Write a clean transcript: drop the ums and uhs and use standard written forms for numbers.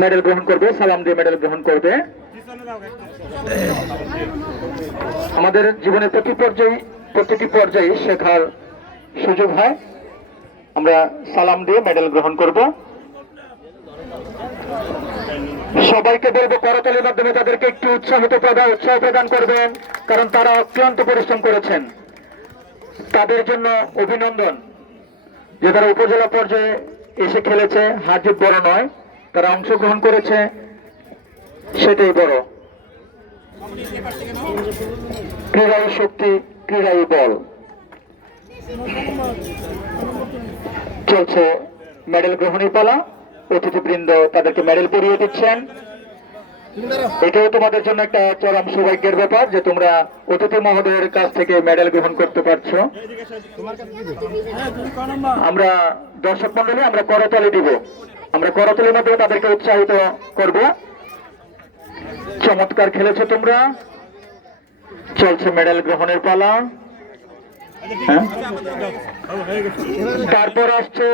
Medal গ্রহণ করবে, সালাম দিয়ে মেডেল গ্রহণ করবে। আমাদের জীবনের প্রতিটি পর্যায়ে শেখার সুযোগ হয়। আমরা সালাম দিয়ে মেডেল গ্রহণ করব। সবাইকে বলবো করতালির মাধ্যমে তাদেরকে একটু উৎসাহ প্রদান করবেন, কারণ তারা অক্লান্ত পরিশ্রম করেছেন। তাদের জন্য অভিনন্দন যে তারা উপজেলা পর্যায়ে এসে খেলেছে। হার জিত বড় নয়, তারা অংশগ্রহণ করেছে, সেটাই বড়। ক্রীড়াই শক্তি, ক্রীড়াই বল। চলছে মেডেল গ্রহণের পালা। অতিথিবৃন্দ তাদেরকে মেডেল পরিয়ে দিচ্ছেন। এটাও তোমাদের জন্য একটা চরম সৌভাগ্যের ব্যাপার যে তোমরা অতিথি মহোদয়ের কাছ থেকে মেডেল গ্রহণ করতে পারছো। আমরা দর্শক মন্ডলী আমরা করতালি দিব। আমরা করতালির মাধ্যমে তাদেরকে উৎসাহিত করব। চমৎকার খেলেছো তোমরা। চলছে মেডেল গ্রহণের পালা। তারপর আসছে